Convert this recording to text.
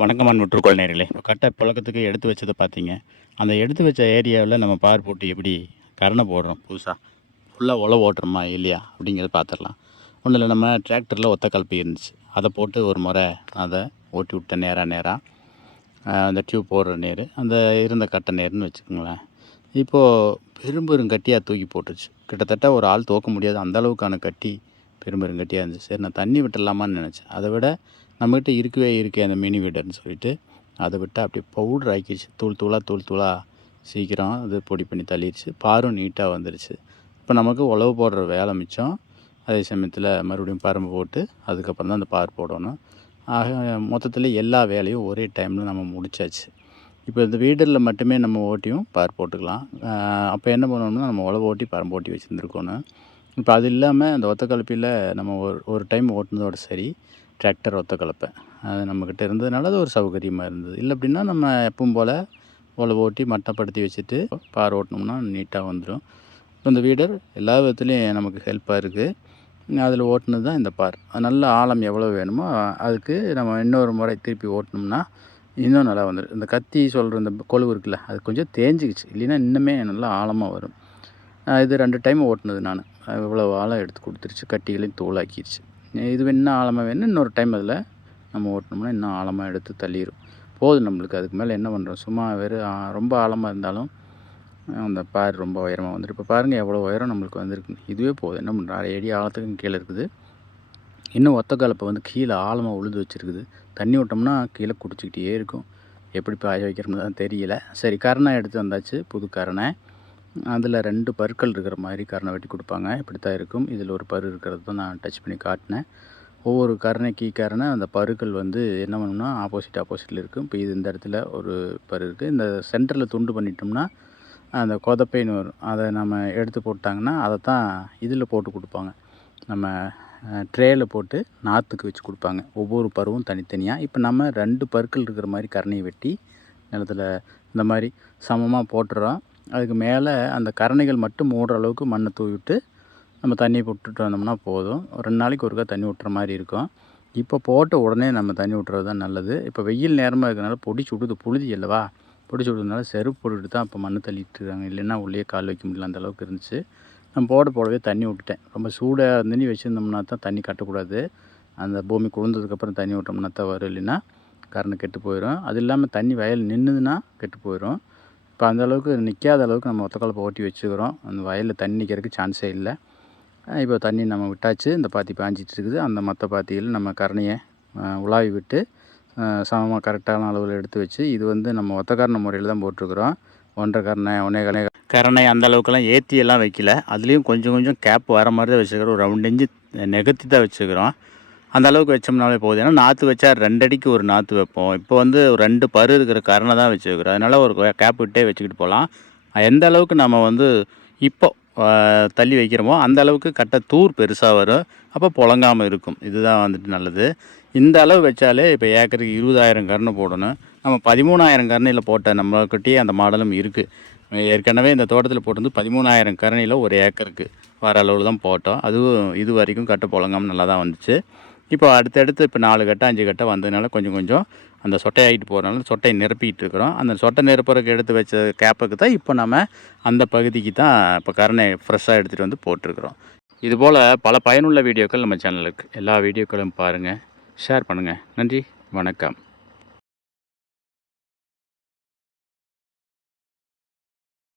வணக்கமான அன்புற்றுக்கொள் நேர்களே இப்போ கட்டை புழக்கத்துக்கு எடுத்து வச்சதை பார்த்தீங்க. அந்த எடுத்து வச்ச ஏரியாவில் நம்ம பார் போட்டு எப்படி கரணை போடுறோம் புதுசாக ஃபுல்லாக உழவு ஓட்டுறோமா இல்லையா? அப்படிங்கிறத பார்த்துடலாம். ஒன்றும் இல்லை நம்ம டிராக்டரில் ஒத்த கலப்பி இருந்துச்சு. அதை போட்டு ஒரு முறை அதை ஓட்டி விட்டேன் நேராக நேராக அந்த டியூப் போடுற நேர் அந்த இருந்த கட்டை நேர்னு வச்சுக்கோங்களேன். இப்போது பெரும்பெரும் கட்டியாக தூக்கி போட்டுருச்சு. கிட்டத்தட்ட ஒரு ஆள் தூக்க முடியாது. அந்த அளவுக்கான கட்டி பெரும்பெரும் கட்டியாக இருந்துச்சு. சரி நான் தண்ணி விட்டுடலாமான்னு நினச்சேன். அதை விட நம்மக்கிட்ட இருக்கவே இருக்கே அந்த மினி வீடர்னு சொல்லிட்டு அதை விட்டு அப்படியே பவுடர் ஆக்கிடுச்சு. தூள் தூளாக தூள் தூளாக சீக்கிரம் அது பொடி பண்ணி தள்ளிடுச்சு. பாரும் நீட்டாக வந்துடுச்சு இப்போ நமக்கு உழவு போடுற வேலை மிச்சம். அதே சமயத்தில் மறுபடியும் பரும்பு போட்டு அதுக்கப்புறம் தான் அந்த பார் போடணும். ஆக மொத்தத்தில் எல்லா வேலையும் ஒரே டைமில் நம்ம முடிச்சாச்சு. இப்போ இந்த வீடரில் மட்டுமே நம்ம ஓட்டியும் பார் போட்டுக்கலாம். அப்போ என்ன பண்ணணும்னா நம்ம உழவு ஓட்டி பரம்பு ஓட்டி வச்சுருந்துருக்கணும். இப்போ அது இல்லாமல் அந்த ஒத்த கலப்பியில் நம்ம ஒரு ஒரு டைம் ஓட்டினதோட சரி. டிராக்டர் ஒத்த கலப்பை. அது நம்மக்கிட்ட இருந்ததுனால அது ஒரு சௌகரியமாக இருந்தது. இல்லை அப்படின்னா நம்ம எப்பவும் போல் உழவு ஓட்டி மட்டப்படுத்தி வச்சுட்டு பார் ஓட்டினோம்னா நீட்டாக வந்துடும் இப்போ இந்த வீடர் எல்லா விதத்துலேயும் நமக்கு ஹெல்ப்பாக இருக்குது அதில் ஓட்டினது தான் இந்த பார். அது நல்ல ஆழம் எவ்வளோ வேணுமோ அதுக்கு நம்ம இன்னொரு முறை திருப்பி ஓட்டினோம்னா இன்னும் நல்லா வந்துடும் இந்த கத்தி சொல்கிற இந்த கொழுவு இருக்குல்ல அது கொஞ்சம் தேஞ்சிக்கிச்சு. இல்லைன்னா இன்னுமே நல்லா ஆழமாக வரும். இது ரெண்டு டைம் ஓட்டினது நான். இவ்வளோ ஆழம் எடுத்து கொடுத்துருச்சு. கட்டிகளையும் தூளாக்கிடுச்சு இது இன்னும் ஆழமாக வேணும் இன்னொரு டைம் அதில் நம்ம ஓட்டினோம்னா இன்னும் ஆழமாக எடுத்து தள்ளிடும் போதும் நம்மளுக்கு. அதுக்கு மேலே என்ன பண்ணுறோம் சும்மா வெறும் ரொம்ப ஆழமாக இருந்தாலும் அந்த பார் ரொம்ப உயரமாக வந்துடும் இப்போ பாருங்கள் எவ்வளோ உயரம் நம்மளுக்கு வந்திருக்கு. இதுவே போதும். என்ன பண்ணுறோம் அரை அடி ஆழத்துக்கும் கீழே இருக்குது. இன்னும் ஒத்த கலப்பை வந்து கீழே ஆழமாக உழுது வச்சுருக்குது. தண்ணி விட்டோம்னா கீழே குடிச்சிக்கிட்டே இருக்கும். எப்படி பாய வைக்கிறோம்னு தான் தெரியல. சரி கரணை எடுத்து வந்தாச்சு. புது கரணை. அதில் ரெண்டு பற்கள் இருக்கிற மாதிரி கரணை வெட்டி கொடுப்பாங்க. இப்படி தான் இருக்கும். இதில் ஒரு பரு இருக்கிறது தான் நான் டச் பண்ணி காட்டினேன். ஒவ்வொரு கரணைக்கு கரணை அந்த பருக்கள் வந்து என்ன பண்ணணும்னா ஆப்போசிட் ஆப்போசிட்டில் இருக்கும். இப்போ இது இந்த இடத்துல ஒரு பரு இருக்குது இந்த சென்டரில் துண்டு பண்ணிட்டோம்னா அந்த கொதப்பைன்னு வரும். அதை நம்ம எடுத்து போட்டாங்கன்னா அதை தான் இதில் போட்டு கொடுப்பாங்க. நம்ம ட்ரேயில் போட்டு நாற்றுக்கு வச்சு கொடுப்பாங்க. ஒவ்வொரு பருவும் தனித்தனியாக இப்போ நம்ம ரெண்டு பற்கள் இருக்கிற மாதிரி கரணையை வெட்டி நிலத்துல இந்த மாதிரி சமமாக போட்டுறோம். அதுக்கு மேலே அந்த கரணைகள் மட்டும் மூடுற அளவுக்கு மண்ணை தூவி விட்டு நம்ம தண்ணி விட்டுட்டு வந்தோம்னா போதும். ரெண்டு நாளைக்கு ஒருக்கா தண்ணி விட்டுற மாதிரி இருக்கும். இப்போ போட்ட உடனே நம்ம தண்ணி விட்டுறது தான் நல்லது. இப்போ வெயில் நேரமாக இருக்கிறனால பொடி சுடுது புழுதி அல்லவா பொடி சுடுறதுனால செருப்பு போட்டுட்டு தான் இப்போ மண் தள்ளிட்டு இருக்காங்க. இல்லைன்னா உள்ளே கால் வைக்க முடியல அந்த அளவுக்கு இருந்துச்சு. நம்ம போட போடவே தண்ணி விட்டுட்டேன். ரொம்ப சூடாக தண்ணி வச்சுருந்தோம்னா தான் தண்ணி கட்டக்கூடாது. அந்த பூமி குளிர்ந்ததுக்கப்புறம் தண்ணி விட்டோம்னா தான் வரும். இல்லைன்னா கரண்ட் கெட்டு போயிடும் அது இல்லாமல் தண்ணி வயல் நின்றுதுன்னா கெட்டு போயிடும் இப்போ அந்தளவுக்கு நிற்காத அளவுக்கு நம்ம ஒத்தக்கலப்பை ஓட்டி வச்சுக்கிறோம். அந்த வயலில் தண்ணி நிற்கிறதுக்கு சான்ஸே இல்லை. இப்போ தண்ணி நம்ம விட்டாச்சு. இந்த பாத்தி பாஞ்சிட்டு இருக்குது. அந்த மற்ற பாத்தியில் நம்ம கரணையை உலாவி விட்டு சமமாக கரெக்டான அளவில் எடுத்து வச்சு இது வந்து நம்ம ஒத்த கரணை முறையில் தான் போட்டிருக்கிறோம். ஒன்றரை கரணை ஒன்றே கரணை கரணை அந்த அளவுக்குலாம் ஏற்றி எல்லாம் வைக்கல. அதுலேயும் கொஞ்சம் கொஞ்சம் கேப் வர மாதிரி தான் வச்சுக்கிறோம் ரவுண்ட் இன்ச்சு நெகத்தி தான் வச்சுக்கிறோம். அந்த அளவுக்கு வச்சோம்னாலே போதும். ஏன்னா நாற்று வச்சா ரெண்டடிக்கு ஒரு நாற்று வைப்போம். இப்போ வந்து ரெண்டு பரு இருக்கிற கரணை தான் வச்சுக்கிறோம் அதனால் ஒரு கேப் விட்டே வச்சுக்கிட்டு போகலாம். எந்த அளவுக்கு நம்ம வந்து இப்போ தள்ளி வைக்கிறோமோ அந்த அளவுக்கு கட்ட தூர் பெருசாக வரும். அப்போ புழங்காமல் இருக்கும். இதுதான் வந்துட்டு நல்லது. இந்த அளவு வச்சாலே இப்போ ஏக்கருக்கு இருபதாயிரம் கருணை போடணும். நம்ம பதிமூணாயிரம் கரணியில் போட்ட நம்மக்கிட்டேயே அந்த மாடலும் இருக்குது ஏற்கனவே இந்த தோட்டத்தில் போட்டு பதிமூணாயிரம் கரணியில் ஒரு ஏக்கருக்கு வர அளவில் தான் போட்டோம். அதுவும் இது வரைக்கும் கட்ட புழங்காமல் நல்லா தான் வந்துச்சு. இப்போ அடுத்தடுத்து இப்போ நாலு கட்டை அஞ்சு கட்டை வந்ததுனால கொஞ்சம் கொஞ்சம் அந்த சொட்டையாகிட்டு போகிறனால சொட்டையை நிரப்பிக்கிட்டு இருக்கிறோம். அந்த சொட்டை நிரப்புறதுக்கு எடுத்து வச்ச கேப்புக்கு தான் இப்போ நம்ம அந்த பகுதிக்கு தான் இப்போ கரணை ஃப்ரெஷ்ஷாக எடுத்துகிட்டு வந்து போட்டிருக்கிறோம். இதுபோல் பல பயனுள்ள வீடியோக்கள் நம்ம சேனலுக்கு எல்லா வீடியோக்களும் பாருங்கள் ஷேர் பண்ணுங்கள் நன்றி வணக்கம்.